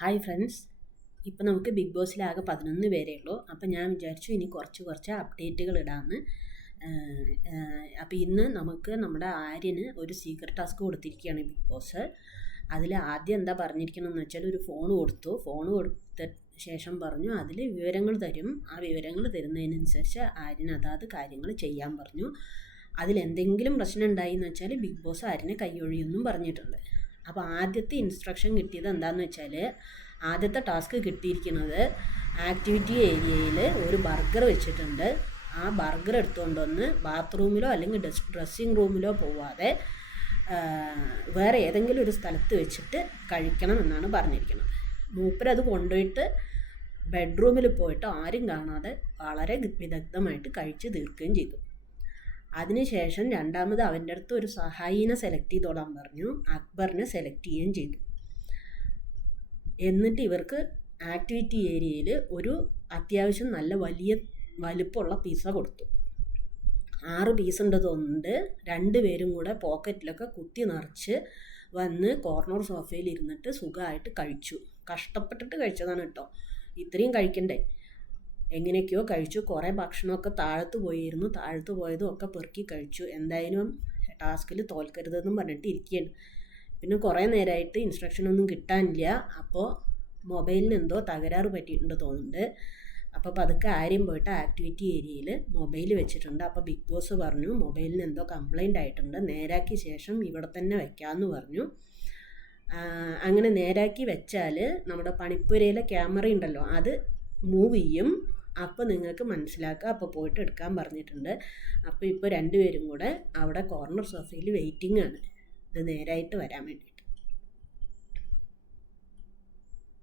Hi friends, ഇപ്പം നമുക്ക് big ബോസിലാകെ 11 പേരേ ഉള്ളൂ. അപ്പം ഞാൻ വിചാരിച്ചു ഇനി കുറച്ച് അപ്ഡേറ്റുകൾ ഇടാമെന്ന്. അപ്പോൾ ഇന്ന് നമുക്ക് നമ്മുടെ ആര്യന് ഒരു സീക്രട്ട് ടാസ്ക് കൊടുത്തിരിക്കുകയാണ് ബിഗ് ബോസ്. അതിൽ ആദ്യം എന്താ പറഞ്ഞിരിക്കണമെന്ന് വെച്ചാൽ ഒരു ഫോൺ കൊടുത്ത ശേഷം പറഞ്ഞു അതിൽ വിവരങ്ങൾ തരും. ആ വിവരങ്ങൾ തരുന്നതിനനുസരിച്ച് ആര്യന് അതാത് കാര്യങ്ങൾ ചെയ്യാൻ പറഞ്ഞു. അതിലെന്തെങ്കിലും പ്രശ്നം ഉണ്ടായി എന്ന് വെച്ചാൽ ബിഗ് ബോസ് ആര്യനെ കൈയൊഴിയെന്നും പറഞ്ഞിട്ടുണ്ട്. അപ്പോൾ ആദ്യത്തെ ഇൻസ്ട്രക്ഷൻ കിട്ടിയത് എന്താണെന്ന് വെച്ചാൽ ആദ്യത്തെ ടാസ്ക് കിട്ടിയിരിക്കുന്നത് ആക്ടിവിറ്റി ഏരിയയിൽ ഒരു ബർഗർ വെച്ചിട്ടുണ്ട്. ആ ബർഗർ എടുത്തുകൊണ്ട് വന്ന് ബാത്റൂമിലോ അല്ലെങ്കിൽ ഡ്രസ്സിങ് റൂമിലോ പോവാതെ വേറെ ഏതെങ്കിലും ഒരു സ്ഥലത്ത് വെച്ചിട്ട് കഴിക്കണം എന്നാണ് പറഞ്ഞിരിക്കുന്നത്. മൂപ്പരത് കൊണ്ടുപോയിട്ട് ബെഡ്റൂമിൽ പോയിട്ട് ആരും കാണാതെ വളരെ വിദഗ്ധമായിട്ട് കഴിച്ച് തീർക്കുകയും ചെയ്തു. അതിനുശേഷം രണ്ടാമത് അവൻ്റെ അടുത്ത് ഒരു സഹായിനെ സെലക്ട് ചെയ്തോളാൻ പറഞ്ഞു. അക്ബറിനെ സെലക്ട് ചെയ്യുകയും ചെയ്തു. എന്നിട്ട് ഇവർക്ക് ആക്ടിവിറ്റി ഏരിയയിൽ ഒരു അത്യാവശ്യം നല്ല വലിപ്പമുള്ള പിസ്സ കൊടുത്തു. 6 പീസ് ഉണ്ട് തോന്നുന്നുണ്ട്. 2 പേരും കൂടെ പോക്കറ്റിലൊക്കെ കുത്തി നിറച്ച് വന്ന് കോർണർ സോഫയിൽ ഇരുന്നിട്ട് സുഖമായിട്ട് കഴിച്ചു. കഷ്ടപ്പെട്ടിട്ട് കഴിച്ചതാണ് കേട്ടോ. ഇത്രയും കഴിക്കണ്ടേ? എങ്ങനെയൊക്കെയോ കഴിച്ചു. കുറേ ഭക്ഷണമൊക്കെ താഴത്ത് പോയതും ഒക്കെ പെറുക്കി കഴിച്ചു. എന്തായാലും ടാസ്കിൽ തോൽക്കരുതെന്നും പറഞ്ഞിട്ട് ഇരിക്കുകയാണ്. പിന്നെ കുറേ നേരമായിട്ട് ഇൻസ്ട്രക്ഷനൊന്നും കിട്ടാനില്ല. അപ്പോൾ മൊബൈലിന് എന്തോ തകരാറ് പറ്റിയിട്ടുണ്ട് തോന്നുന്നുണ്ട്. അപ്പോൾ പതുക്കെ ആര്യം പോയിട്ട് ആക്ടിവിറ്റി ഏരിയയിൽ മൊബൈൽ വെച്ചിട്ടുണ്ട്. അപ്പോൾ ബിഗ് ബോസ് പറഞ്ഞു മൊബൈലിന് എന്തോ കംപ്ലൈൻ്റ് ആയിട്ടുണ്ട്, നേരാക്കിയ ശേഷം ഇവിടെ തന്നെ വെക്കാമെന്ന് പറഞ്ഞു. അങ്ങനെ നേരാക്കി വെച്ചാൽ നമ്മുടെ പണിപ്പുരയിലെ ക്യാമറ ഉണ്ടല്ലോ അത് മൂവ് ചെയ്യും. അപ്പോൾ നിങ്ങൾക്ക് മനസ്സിലാക്കുക. അപ്പോൾ പോയിട്ട് എടുക്കാൻ പറഞ്ഞിട്ടുണ്ട്. അപ്പോൾ ഇപ്പോൾ 2 പേരും കൂടെ അവിടെ കോർണർ സോഫയിൽ വെയിറ്റിംഗ് ആണ് ഇത് നേരായിട്ട് വരാൻ വേണ്ടി.